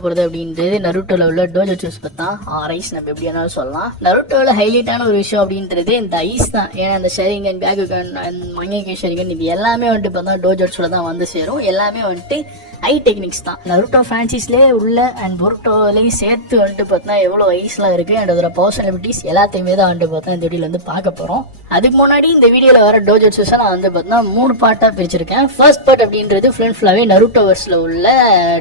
பார்க்க போறது அப்படின்றது நருட்டோல உள்ள டோஜோட்சூஸ் பத்தி தான். ஐஸ் நம்ம எப்படி வேணாலும் சொல்லலாம். நருட்டோல ஹைலைட்டான ஒரு விஷயம் அப்படின்றது இந்த ஐஸ் தான். ஏன்னா இந்த ஷரிங்கன், பியாகுகன், மங்கேக்கி ஷரிங்கன் இது எல்லாமே வந்துட்டு பார்த்தா டோஜோட்சூல தான் வந்து சேரும். எல்லாமே வந்துட்டு ஐ டெக்னிக்ஸ் தான். நருட்டோ பிரான்சைஸ்லேயே உள்ள அண்ட் பொருட்டோலையும் சேர்த்து வந்துட்டு பார்த்தா எவ்வளோ ஐஸ்லாம் இருக்கு அண்ட் அதோட பர்சனாலிட்டிஸ் எல்லாத்தையுமே தான் வந்துட்டு பார்த்தா இந்த வீடியோல வந்து பார்க்க போறோம். அதுக்கு முன்னாடி இந்த வீடியோல வர டோஜோட்சூஸை நான் வந்து பார்த்தா 3 பார்ட்டா பிரிச்சிருக்கேன். ஃபர்ஸ்ட் பார்ட் அப்படின்றது ஃபுல்லாவே நருட்டோவர்ஸ்ல உள்ள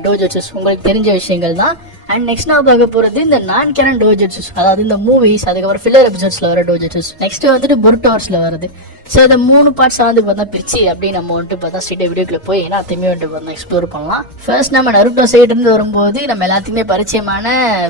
டோஜோட்சூஸ், உங்களுக்கு தெரிஞ்ச விஷயங்கள் தான். அண்ட் நெக்ஸ்ட் நான் பார்க்க போறது இந்த நான் கேரன் டோஜோட்சூஸ், அதாவது இந்த மூவிஸ், அதுக்கப்புறம் ஃபில்லர் எபிசோட்ஸ்ல வர டோஜோட்சூஸ், நெக்ஸ்ட் வந்துட்டு பொருட்டோவர்ஸ்ல வருது. ஸோ இந்த 3 பார்ட்ஸ் வந்து பார்த்தா பிரிச்சு அப்படி நம்ம வந்துட்டு பார்த்தா ஸ்ட்ரெயிட் வீடியோக்குள்ள போய் எல்லாத்தையுமே வந்துட்டு பார்த்தா எக்ஸ்ப்ளோர் பண்ணலாம். ஃபர்ஸ்ட் நம்ம நருட்டோ சைடு இருந்து வரும்போது நம்ம எல்லாத்துக்குமே பரிச்சயமான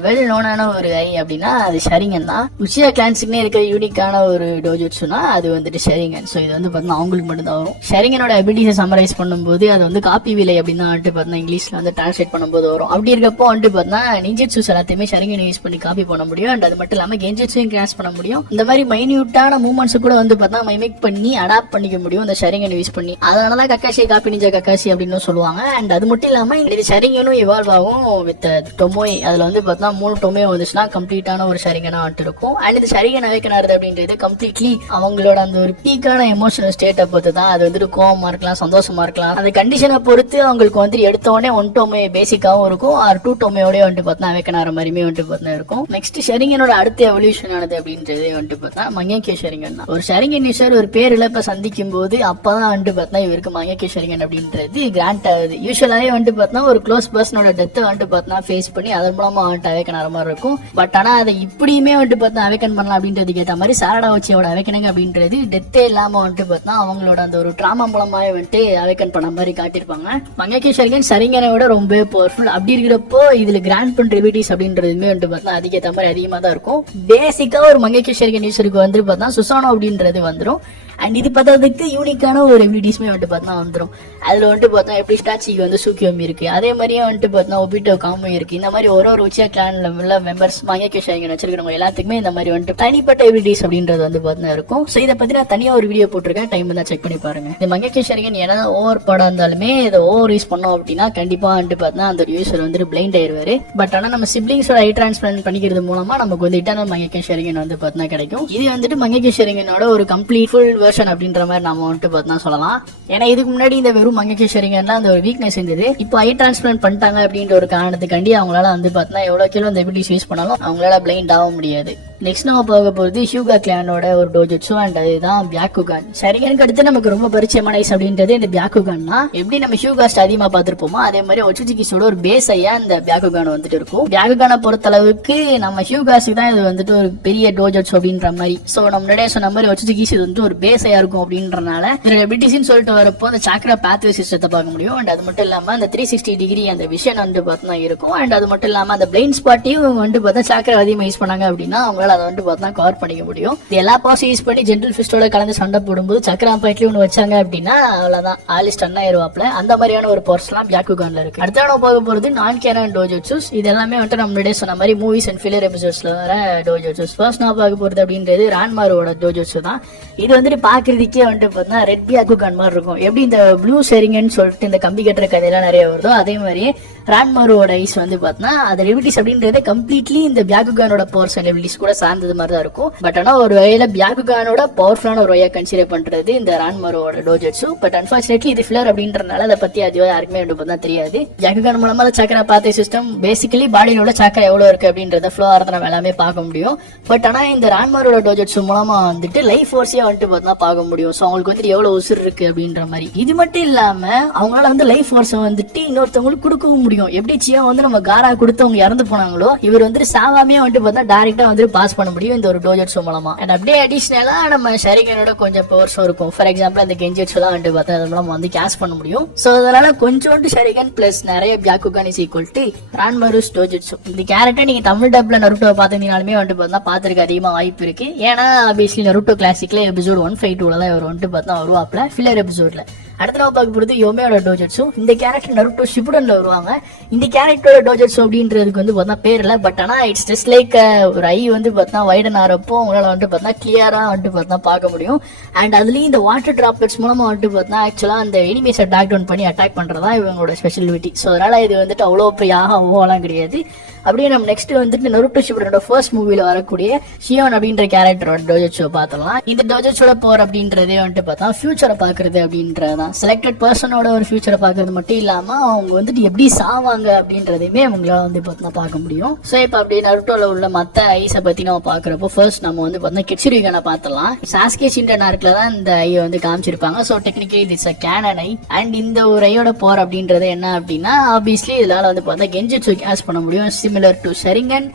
வெல் நோனான ஒரு ஐ அப்படின்னா அது ஷரிங்கன் தான். உச்சியா கிளான்ஸுக்குன்னே இருக்க யூனிக்கான ஒரு டோஜோட்சுனா அது வந்துட்டு ஷரிங்கன். ஸோ இது வந்து பார்த்தா அவங்களுக்கு மட்டும் தான் வரும். ஷரிங்கனோட அபிலிட்டிஸை சம்மரைஸ் பண்ணும்போது அது வந்து காப்பி விலை அப்படின்னு வந்துட்டு பார்த்தா இங்கிலீஷ்ல வந்து டிரான்ஸ்லேட் பண்ணும்போது வரும். அப்படி இருக்கப்போ வந்துட்டு பார்த்தா நிஞ்சிட்சூஸ் எல்லாத்தையுமே ஷரிங்கன் யூஸ் பண்ணி காப்பி பண்ண முடியும். அண்ட் அது மட்டும் இல்லாம கெஞ்சிட்சூயும் கிராஸ் பண்ண முடியும். இந்த மாதிரி மைன்யூட்டான மூவ்மெண்ட்ஸ் கூட வந்து பார்த்தா மைமிக் பண்ணி அடாப்ட் பண்ணிக்க முடியும் இந்த ஷரிங்கன் யூஸ் பண்ணி. அதனாலதான் கக்காஷி காப்பி நிஞ்சா கக்காஷி அப்படின்னு சொல்லுவாங்க. அண்ட் அது மட்டும் இல்லாம இந்த ஷரிங்கனும் இவால்வ் ஆகும் வித் டொமோய். அதுல வந்து பார்த்தா 3 டொமோய் வந்துச்சுன்னா கம்ப்ளீட்டான ஒரு ஷரிங்கனா வந்துட்டு இருக்கும். அண்ட் இந்த ஷரிங்கன் அவேக்கனாரு அப்படின்றது கம்ப்ளீட்லி அவங்களோட அந்த ஒரு பீக்கான எமோஷனல் ஸ்டேட்டை பொறுத்து தான். அது வந்துட்டு கோவமா இருக்கலாம், சந்தோஷமா இருக்கலாம். அந்த கண்டிஷனை பொறுத்து அவங்களுக்கு வந்து எடுத்த உடனே 1 டொமோய் பேசிக்காவும் இருக்கும், ஆர் 2 டொமோயோட வந்துட்டு பார்த்தா அவேக்கனார மாதிரியுமே வந்துட்டு பார்த்தா இருக்கும். நெக்ஸ்ட் ஷரிங்கனோட அடுத்த எவல்யூஷன் ஆனது அப்படின்றது வந்துட்டு பார்த்தா மங்கேக்கி ஷரிங்கன் தான். ஒரு ஷரிங்கன் யூசர் ஒரு பேர் இழப்ப சந்திக்கும் போது அப்பதான் வந்துட்டு பார்த்தா இவருக்கு மங்கேக்கி ஷரிங்கன் அப்படின்றது கிராண்ட் ஆகுது. யூஸ்வலாவே வந்துட்டு பார்த்தா ஒரு க்ளோஸ் பர்சனோட டெத்தை வந்துட்டு பார்த்தா ஃபேஸ் பண்ணி அதன் மூலமா வந்துட்டு அவேக்கன் ஆகிற மாதிரி இருக்கும். பட் ஆனா அதை இப்படியுமே வந்துட்டு பார்த்தா அவேக்கன் பண்ணலாம் அப்படின்றதுக்கு ஏற்ற மாதிரி சாரடா வச்சியோட அவேக்கனிங் அப்படின்றது டெத்தே இல்லாம வந்துட்டு பார்த்தா அவங்களோட அந்த ஒரு டிராமா மூலமாவே வந்துட்டு அவேக்கன் பண்ண மாதிரி காட்டியிருப்பாங்க. மங்கேக்கி ஷரிங்கன் ஷரிங்கனை விட ரொம்ப பவர்ஃபுல். அப்படி இருக்கிறப்போ இதுல கிராண்ட் பண்ற எபிலிட்டிஸ் அப்படின்றதுமே வந்துட்டு பார்த்தா அதுக்கேற்ற மாதிரி அதிகமா தான் இருக்கும். பேசிக்கா ஒரு மங்கேக்கி ஷரிங்கன் யூசருக்கு வந்து பார்த்தா சுசானோ அப்படின்றது வந்துடும். அண்ட் இது பார்த்ததுக்கு யூனிக்கான ஒரு எபிலிட்டிஸ்மே வந்துட்டு பார்த்தா வந்துடும். அதுல வந்துட்டு பார்த்தா எப்படி ஸ்டாச்சிக்கு வந்து சூக்கியோமி இருக்கு, அதே மாதிரியே வந்துட்டு பார்த்தா ஒபிட்டோ காமோ இருக்கு. இந்த மாதிரி ஒரு உச்சியா கிளான்ல உள்ள மெம்பர்ஸ் மங்கேக்கி ஷரிங்கன் வச்சிருக்கிறவங்க எல்லாத்துக்குமே இந்த மாதிரி வந்துட்டு தனிப்பட்ட எபிலிட்டிஸ் அப்படின்றது வந்து பார்த்தா இருக்கும். ஸோ இதை பத்தி நான் தனியா ஒரு வீடியோ போட்டிருக்கேன், டைம் தான் செக் பண்ணி பாருங்க. இந்த மங்கேக்கி ஷரிங்கன் ஏன்னா ஓவர் படம் இருந்தாலுமே இதை ஓவர் யூஸ் பண்ணோம் அப்படின்னா கண்டிப்பா வந்துட்டு பார்த்தா அந்த யூசர் வந்துட்டு பிளைண்ட் ஆயிருவாரு. பட் ஆனா நம்ம சிப்ளிங்ஸோட ஐ டிரான்ஸ்பிளான்ட் பண்ணிக்கிறது மூலமா நமக்கு வந்து இட்டர்னல் மங்கேக்கி ஷரிங்கன் வந்து பார்த்தா கிடைக்கும். இது வந்துட்டு மங்கேக்கி ஷரிங்கனோட ஒரு கம்ப்ளீட் ஃபுல் வெர்ஷன் அப்படின்ற மாதிரி நம்ம வந்துட்டு பார்த்தா சொல்லலாம். ஏன்னா இதுக்கு முன்னாடி இந்த வெறும் மங்கேக்கி ஷரிங்கன்ல அந்த ஒரு வீக்னஸ் இருந்தது. இப்போ ஐ டிரான்ஸ்பிளான்ட் பண்ணிட்டாங்க அப்படின்ற ஒரு காரணத்துக்காண்டி அவங்களால வந்து பார்த்தா எவ்வளவு கிலோ அந்த எபிலிட்டிஸ் யூஸ் பண்ணாலும் அவங்களால பிளைண்ட் ஆக முடியாது. நெக்ஸ்ட் நம்ம பார்க்க போறது ஹியூகா கிளானோட ஒரு டோஜோட்சு அண்ட் அதுதான் பியாகுகான். ஷரிங்கனுக்கு அடுத்து நமக்கு ரொம்ப பரிச்சயமான ஐஸ் அப்படின்றது இந்த பியாகுகான் தான். எப்படி நம்ம ஹியூகாஸ்ட் அதிகமா பார்த்திருப்போமோ அதே மாதிரி ஒச்சுஜிகிஸோட ஒரு பேஸ் ஐயா இந்த பியாகுகான் வந்துட்டு இருக்கும். பியாகுகானை பொறுத்த அளவுக்கு நம்ம ஹியூகாஸுக்கு தான் இது வந்துட்டு ஒரு பெரிய டோஜோட்சு அப்படின்ற மாதிரி. சோ நம்ம முன்னாடியே சொன்ன மாதிரி ஒச்சுஜிகிஸ் இது வந்து ஒரு பேஸ் ஐயா இருக்கும் அப்படின்றனால எபிலிட்டிஸ்னு சொல்லிட்டு வரப்போ அந்த சாக்ரா பாத்வே சிஸ்டத்தை பார்க்க முடியும். அண்ட் அது மட்டும் இல்லாம அந்த 360 டிகிரி அந்த விஷன் வந்து பார்த்தா இருக்கும். அண்ட் அது மட்டும் இல்லாம அந்த பிளைண்ட் ஸ்பாட்டையும் வந்து பார்த்தா சாக்ரா அதிகமாக யூஸ் பண்ணாங்க அப்படின்னா அவங்களால அதை வந்து பார்த்தா கவர் பண்ணிக்க முடியும். எல்லா பாஸும் யூஸ் பண்ணி ஜென்ரல் ஃபிஸ்டோட கலந்து சண்டை போடும்போது சக்ரா பாயிண்ட்லயும் ஒன்று வச்சாங்க அப்படின்னா அவ்வளவுதான் ஆலி ஸ்டன் ஆயிருவாப்ல. அந்த மாதிரியான ஒரு பவர்ஸ் எல்லாம் பியாகுகான்ல இருக்கு. அடுத்த நம்ம பார்க்க போறது நான் கேரன் டோஜோட்சூஸ். இது எல்லாமே வந்துட்டு நம்ம முன்னாடியே சொன்ன மாதிரி மூவிஸ் அண்ட் ஃபில்லர் எபிசோட்ஸ்ல வர டோஜோட்சூஸ். ஃபர்ஸ்ட் நான் பார்க்க போறது அப்படின்றது ரான்மாரோட டோஜோட்சு தான். இது வந்துட்டு பாக்குறதுக்கே வந்துட்டு பார்த்தா ரெட் பியாகுகான் மாதிரி இருக்கும். எப்படி இந்த ப்ளூ ஷரிங்கன் சொல்லிட்டு இந்த கம்பி கட்டுற கதையெல்லாம் நிறைய வருதோ அதே மாதிரி ரான்மாரோட ஐஸ் வந்து பார்த்தா அது எபிலிட்டிஸ் அப்படின்றது கம்ப்ளீட்லி இந்த பியாகுகானோட பவர்ஸ் அண்ட் எபிலிட்டிஸ் கூட சார்ந்தது மாதிரி தான் இருக்கும். பட் ஆனா ஒரு வகையில பியாகுகானோட பவர்ஃபுல்லான ஒரு வகையா கன்சிடர் பண்றது இந்த ரான்மாரோட டோஜோட்சு. பட் அன்பார்ச்சுனேட்லி இது ஃபில்லர் அப்படின்றனால அதை பத்தி அதிகம் யாருக்குமே வந்து தெரியாது. பியாகுகான் மூலமா சக்கரா பாத்தே சிஸ்டம் பேசிக்கலி பாடியோட சக்கரா எவ்வளவு இருக்கு அப்படின்றத ஃப்ளோ ஆகிறத நம்ம எல்லாமே பார்க்க முடியும். பட் ஆனா இந்த ரான்மாரோட டோஜோட்சு மூலமா வந்துட்டு லைஃப் ஃபோர்ஸையா வந்துட்டு பார்த்தா பார்க்க முடியும். ஸோ அவங்களுக்கு வந்துட்டு எவ்வளவு உசுர் இருக்கு அப்படின்ற மாதிரி. இது மட்டும் இல்லாம அவங்களால வந்து லைஃப் ஃபோர்ஸை வந்துட்டு இன்னொருத்தவங்களுக்கு கொடுக்கவும் முடியும். எப்படி சியா வந்து நம்ம காரா கொடுத்தவங்க இறந்து போனாங்களோ இவர் வந்துட்டு சாவாமே வந்துட்டு பார்த்தா டைரக்டா வந்து பாஸ் பண்ண முடியும் இந்த ஒரு டோஜோட்சு மூலமா. அண்ட் அப்படியே அடிஷனலா நம்ம ஷரிங்கனோட கொஞ்சம் பவர்ஸும் இருக்கும். ஃபார் எக்ஸாம்பிள் அந்த கெஞ்சிட்சு எல்லாம் வந்துட்டு பார்த்தா அது மூலமா வந்து கேஷ் பண்ண முடியும். சோ அதனால கொஞ்சோண்டு ஷரிகன் பிளஸ் நிறைய பியாகுகான் இஸ் ஈக்குவல் டு ரான்மாருஸ் டோஜோட்சு. இந்த கேரக்டர் நீங்க தமிழ் டப்ல நருட்டோ பாத்தீங்கனாலுமே வந்துட்டு பார்த்தா பாத்துருக்க அதிகமா வாய்ப்பு இருக்கு. ஏன்னா ஆப்வியஸ்லி நருட்டோ கிளாசிக்ல எபிசோட் 152 தான் இவர் வந்துட்டு பார்த்தா வருவாப்ல ஃபில்லர் எபிசோட்ல. அடுத்த நம்ம பார்க்க போறது யோமேயோட டோஜட்ஸு. இந்த கேரக்டர் நருட்டோ ஷிபுடன்ல வருவாங்க. இந்த கேரக்டரோட டோஜட்ஸு அப்படின்றதுக்கு வந்து பார்த்தா பேர் இல்லை, பட் ஆனால் இட்ஸ் ஜஸ்ட் லைக் ஒரு ஐ வந்து பார்த்தா வைடன் ஆகிறப்போ உங்களால் வந்துட்டு பார்த்தா கிளியரா வந்துட்டு பார்த்தா பார்க்க முடியும். அண்ட் அதுலயும் இந்த வாட்டர் டிராப்லெட்ஸ் மூலமா வந்துட்டு பார்த்தா ஆக்சுவலா அந்த எனிமீஸ் அட்டாக் டவுன் பண்ணி அட்டாக் பண்றதா இவங்களோட ஸ்பெஷாலிட்டி. ஸோ அதனால இது வந்துட்டு அவ்வளோ பெரிய ஓலாம் கிடையாது. அப்படியே நம்ம நெக்ஸ்ட் வந்துட்டு நருட்டோ ஷிபுடனோட ஃபர்ஸ்ட் மூவில வரக்கூடிய ஷியோன் அப்படின்ற கேரக்டரோட டோஜட்ஸோ பார்த்தலாம். இந்த டோஜட்ஸோட போர் அப்படின்றதே வந்துட்டு பார்த்தா ஃபியூச்சரை பாக்குறது அப்படின்றதான். செலக்டட் பர்சனோட ஒரு ஃபியூச்சரை பாக்குறது மட்டும் இல்லாம அவங்க வந்துட்டு எப்படி சாவாங்க அப்படின்றதையுமே அவங்களால வந்து பார்த்தா பார்க்க முடியும். ஸோ இப்போ அப்படியே நருட்டோல உள்ள மத்த ஐஸை பத்தி நம்ம பாக்குறப்போ ஃபர்ஸ்ட் நம்ம வந்து பார்த்தா கிட்சுரிகான பார்த்தலாம். சாஸ்கே சிண்டன் ஆர்க்ல தான் இந்த ஐயை வந்து காமிச்சிருப்பாங்க. So technically it's a canon eye. And இந்த ஒரு ஐயோட போர் அப்படின்றது என்ன அப்படின்னா ஆப்வியஸ்லி இதனால வந்து பார்த்தா கெஞ்சிட்சு கேஸ் பண்ண முடியும், சிமிலர் டு ஷெரிங்கன்.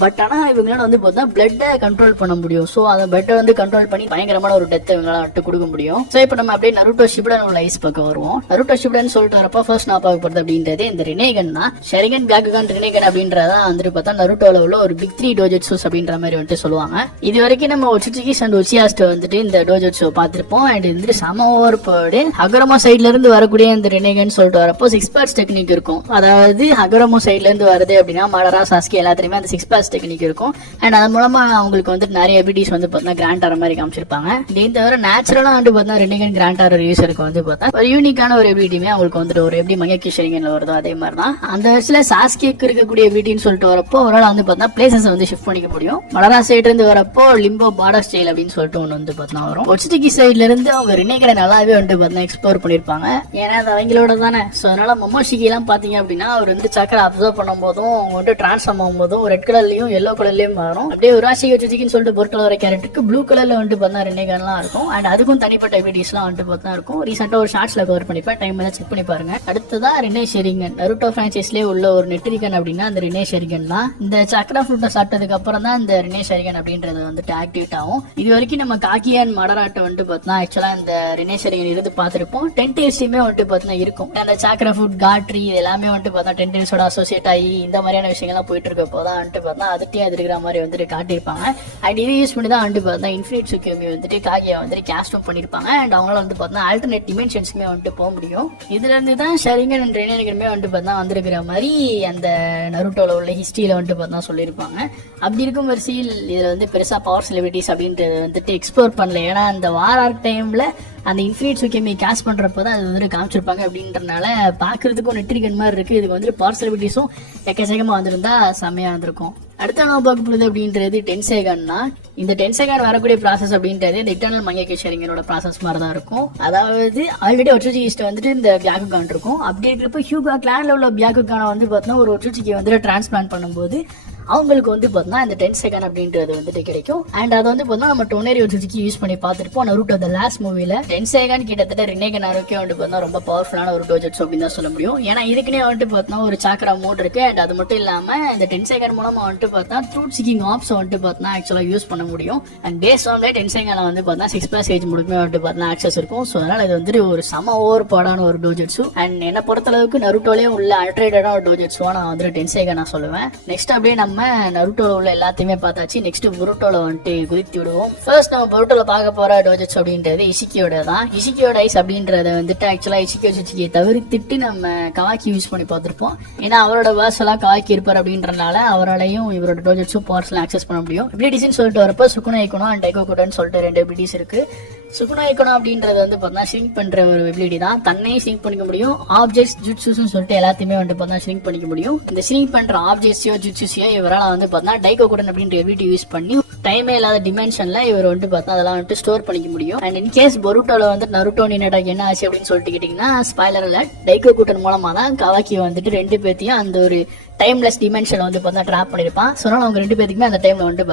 பட் ஆனால் இவங்களால வந்து பார்த்தா பிளட்டை கண்ட்ரோல் பண்ண முடியும். ஸோ அந்த பிளட்டை வந்து கண்ட்ரோல் பண்ணி பயங்கரமான ஒரு டெத்தை இவங்களால விட்டு கொடுக்க முடியும். ஸோ இப்போ நம்ம அப்படியே நருட்டோ ஷிபுடன் உள்ள ஐஸ் பக்கம் வருவோம். நருட்டோ ஷிபுடன் சொல்லிட்டு வரப்போ ஃபர்ஸ்ட் நான் பார்க்க போறது அப்படின்றது இந்த ரினேகன் தான். ஷெரிங்கன், பியாகுகான், ரினேகன் அப்படின்றதான் வந்துட்டு பார்த்தா நருட்டோல உள்ள ஒரு பிக் 3 டோஜட்ஸூஸ் அப்படின்ற மாதிரி வந்துட்டு சொல்லுவாங்க. இது வரைக்கும் நம்ம ஒச்சுச்சிகிஸ் அண்ட் ஒச்சியாஸ்ட் வந்துட்டு இந்த டோஜட்ஸோ பார்த்திருப்போம். அண்ட் இந்த சம ஓவர் போர்டு ஹகரமோ சைட்ல இருந்து வரக்கூடிய இந்த ரினேகன் சொல்லிட்டு வரப்போ 6 பார்ட்ஸ் டெக்னிக் இருக்கும். அதாவது ஹகரமோ சைட்ல இருந்து வருது அப்படின்னா மடரா, சாஸ்கி எல்லாத்துலயுமே அந்த 6 பார்ட்ஸ் டெக்னிக் இருக்கும். அண்ட் அதன் மூலமா அவங்களுக்கு வந்து நிறைய எபிலிட்டிஸ் வந்து பார்த்தா கிராண்ட் ஆற மாதிரி காமிச்சிருப்பாங்க. இதே தவிர நேச்சுரலா வந்து பார்த்தா ரெனிகன் கிராண்ட் ஆற யூசருக்கு வந்து பார்த்தா ஒரு யூனிக்கான ஒரு எபிலிட்டியுமே அவங்களுக்கு வந்துட்டு ஒரு எப்படி மங்கக்கி ஷெரிங்கன்ல வருதோ அதே மாதிரி தான் அந்த வயசுல சாஸ்கிக்கு இருக்கக்கூடிய எபிலிட்டின்னு சொல்லிட்டு வரப்போ ஒரு வந்து பார்த்தா பிளேசஸ் வந்து ஷிஃப்ட் பண்ணிக்க முடியும். மலரா சைடு இருந்து வரப்போ லிம்போ பார்டர் ஸ்டைல் அப்படின்னு சொல்லிட்டு ஒன்று வந்து பார்த்தா வரும். ஒச்சிடிகி சைட்ல இருந்து அவங்க ரெனிகனை நல்லாவே வந்து பார்த்தா எக்ஸ்ப்ளோர் பண்ணிருப்பாங்க. ஏன்னா அது அவங்களோட தானே. ஸோ அதனால மொமோஷிகி எல்லாம் பாத்தீங்க அப்படின்னா அவர் வந்து சக்கரை அப்சர்வ் பண்ணும் போதும் அவங்க வந்து டிரான்ஸ்ஃபார்ம் ஆகும் போதும் ரெட் கலர்லயும் எல்லோ கலர்லயும் மாறும். அப்படியே உராசி வச்சுச்சின்னு சொல்லிட்டு பொருட்கள் வர கேரக்டருக்கு ப்ளூ கலர்ல வந்து பார்த்தா ரெனிகன்லாம் இருக்கும். அண்ட் அதுக்கும் தனிப்பட்ட எபிலிட்டிஸ் எல்லாம் வந்து பார்த்தா இருக்கும். ரீசெண்டா ஒரு ஷார்ட்ஸ்ல கவர் பண்ணிப்பேன், டைம் எல்லாம் செக் பண்ணி பாருங்க. அடுத்ததான் ரெனே ஷெரிங்கன். நருட்டோ பிரான்சைஸ்லேயே உள்ள ஒரு நெட்ரிகன் அப்படின்னா அந்த ரெனே ஷெரிங்கன் தான். இந்த சக்கரா ஃப்ரூட்டை சாப்பிட்டதுக்கு அப்புறம் தான் இந்த ரெனே ஷெரிங்கன் அப்படின்றது வந்துட்டு ஆக்டிவேட் ஆகும். இது வரைக்கும் நம்ம காக்கியான் மடராட்டை வந்து பார்த்தா ஆக்சுவலா இந்த ரெனே ஷெரிங்கன் இருந்து பார்த்திருப்போம். 10 டேல்ஸுமே வந்து பார்த்தா இருக்கும். அந்த சக்கரா ஃப்ரூட், காட்ரி இது எல்லாமே வந்து பார்த்தா 10 டேல்ஸோட அசோசியேட் ஆகி இந்த மாதிரியான விஷயங்கள்லாம் போயிட்டு இருக்க போதான் வந்துட்டு பார்த்தா அதுக்கே அது இருக்கிற மாதிரி வந்துட்டு காட்டியிருப்பாங்க. அண்ட் இதை யூஸ் பண்ணி தான் வந்து பார்த்தா இன்ஃபினிட் சுக்கியோமி வந்துட்டு காகியா வந்துட்டு கேஸ்டும் பண்ணியிருப்பாங்க. அண்ட் அவங்களால வந்து பார்த்தா ஆல்டர்னேட் டிமென்ஷன்ஸ்மே வந்துட்டு போக முடியும். இதுல இருந்து தான் ஷெரிங்கன் அண்ட் ரெனிகனுமே வந்துட்டு பார்த்தா வந்திருக்கிற மாதிரி அந்த நருட்டோல உள்ள ஹிஸ்டரியில வந்துட்டு பார்த்தா சொல்லியிருப்பாங்க. அப்படி இருக்கும் வரிசையில் இதுல வந்து பெருசா பவர் செலிபிரிட்டிஸ் அப்படின்றது வந்துட்டு எக்ஸ்ப்ளோர் பண்ணல. ஏன்னா அந்த வார் ஆர்க் டைம்ல அந்த இன்ஃபினிட் சுக்கியோமி கேஸ்ட் பண்றப்பதான் அது வந்துட்டு காமிச்சிருப்பாங்க. அப்படின்றனால பாக்குறதுக்கும் நெட்ரிகன் மாதிரி இருக்கு. இதுக்கு வந்துட்டு பவர் செலிபிரிட்டிஸும் எக்கச்சக்கமா வந்திருந்தா செம்மையா வந்திருக்கும். அடுத்த நம்ம பார்க்க போகுது அப்படின்றது டென்சேகான்னா இந்த டென்சேகான் வரக்கூடிய ப்ராசஸ் அப்படின்றது இந்த இட்டர்னல் மங்கேக்கி ஷெரிங்கனோட ப்ராசஸ் மாதிரி தான் இருக்கும். அதாவது ஆல்ரெடி ஒச்சுச்சிகிஸ்ட் வந்துட்டு இந்த பியாகுகான் இருக்கும். அப்படி இருக்கிறப்ப ஹியூகா கிளான்ல உள்ள பியாகுகானை வந்து பார்த்தோம்னா ஒரு ஒச்சுச்சிக்கு வந்துட்டு டிரான்ஸ்பிளான்ட் பண்ணும்போது அவங்களுக்கு வந்து பார்த்தோம்னா இந்த 10 செகண்ட் அப்படின்றது வந்துட்டு கிடைக்கும். அண்ட் அதை வந்து பார்த்தோம்னா நம்ம டோனேரி ஒச்சுச்சிக்கு யூஸ் பண்ணி பார்த்துருப்போம். நருட்டோ த லாஸ்ட் மூவில 10 செகண்ட் கிட்டத்தட்ட ரெனிகன் ஆரோக்கே வந்து பார்த்தா ரொம்ப பவர்ஃபுல்லான ஒரு டோஜட்ஸு அப்படின்னு தான் சொல்ல முடியும். ஏன்னா இதுக்குன்னே வந்துட்டு பார்த்தோம்னா ஒரு சாக்கரா மோட் இருக்கு. அண்ட் அது மட்டும் இல்லாம இந்த 10 செகண்ட் மூலமா வந்துட்டு பார்த்தா ட்ரூத் சீக்கிங் ஆப்ஸ் வந்துட்டு பார்த்தா ஆக்சுவலா யூஸ் பண்ண முடியும். அண்ட் பேஸ் ஆன் 10 செகண்ட்ல வந்து பார்த்தா 6+ ஏஜ் முழுமே வந்துட்டு பார்த்தா ஆக்சஸ் இருக்கும். ஸோ அதனால இது வந்துட்டு ஒரு சம ஓவர் பாடான ஒரு டோஜட்ஸு. அண்ட் என்ன பொறுத்தளவுக்கு நருட்டோலயும் உள்ள அல்ட்ரேட்டடான ஒரு டோஜட்ஸுவா நான் வந்துட்டு 10 செகண்ட் நான் சொல்லுவேன். நெக்ஸ்ட் அப்படியே நம்ம நருட்டோல உள்ள எல்லாத்தையுமே பார்த்தாச்சு. நெக்ஸ்ட் புருட்டோல வந்துட்டு குதித்து விடுவோம். ஃபர்ஸ்ட் நம்ம புருட்டோல பார்க்க போற டோஜட்ஸ் அப்படின்றது இஷிக்கியோட தான். இஷிக்கியோட ஐஸ் அப்படின்றத வந்துட்டு ஆக்சுவலா இஷிக்கியோ சுச்சிக்கியை தவிர்த்துட்டு நம்ம கவாக்கி யூஸ் பண்ணி பார்த்திருப்போம். ஏன்னா அவரோட வேர்ஸ் எல்லாம் கவாக்கி இருப்பார் அப்படின்றனால அவராலையும் இவரோட டோஜட்ஸும் பவர்ஸ்லாம் ஆக்சஸ் பண்ண முடியும். எபிலிட்டிஸ்னு சொல்லிட்டு வரப்போ சுகுனா ஐக்கோனோ அண்ட் டைகோகுடன் சொல்லிட்டு 2 எபிலிட்டிஸ் இருக்கு. சுகுனா ஐக்கோனோ அப்படின்றது வந்து பார்த்தா ஷ்ரிங்க் பண்ற ஒரு எபிலிட்டி தான். தன்னையும் ஷ்ரிங்க் பண்ணிக்க முடியும். ஆப்ஜெக்ட்ஸ், ஜுட்ஸுன்னு சொல்லிட்டு எல்லாத்தையுமே வந்து பார்த்தா ஷ்ரிங்க் பண்ணிக்க முடியும். இந்த ஷ்ரிங்க் பண்ற ஆப்ஜெக்ட்ஸையோ ஜுட்ஸையோ இவரால் வந்து பார்த்தா டைகோகுடன் அப்படின்ற எபிலிட்டி யூஸ் பண்ணி டைமே இல்லாத டிமென்ஷன்ல இவர் வந்து பார்த்தா அதெல்லாம் வந்துட்டு ஸ்டோர் பண்ணிக்க முடியும். அண்ட் இன் கேஸ் பொருட்டோல வந்து நருட்டோ நினடாக்கு என்ன ஆச்சு அப்படின்னு சொல்லிட்டு கேட்டீங்கன்னா ஸ்பாய்லர் இல்ல, டைகோகுடன் மூலமா தான் கவாக்கி வந்துட்டு 2 பேர்த்தையும் அந்த ஒரு டைம்லெஸ் டிமென்ஷன் வந்து பார்த்தா ட்ராப் பண்ணிருப்பான். ஸோ அவங்க 2 பேருக்குமே அந்த டைம்ல வந்து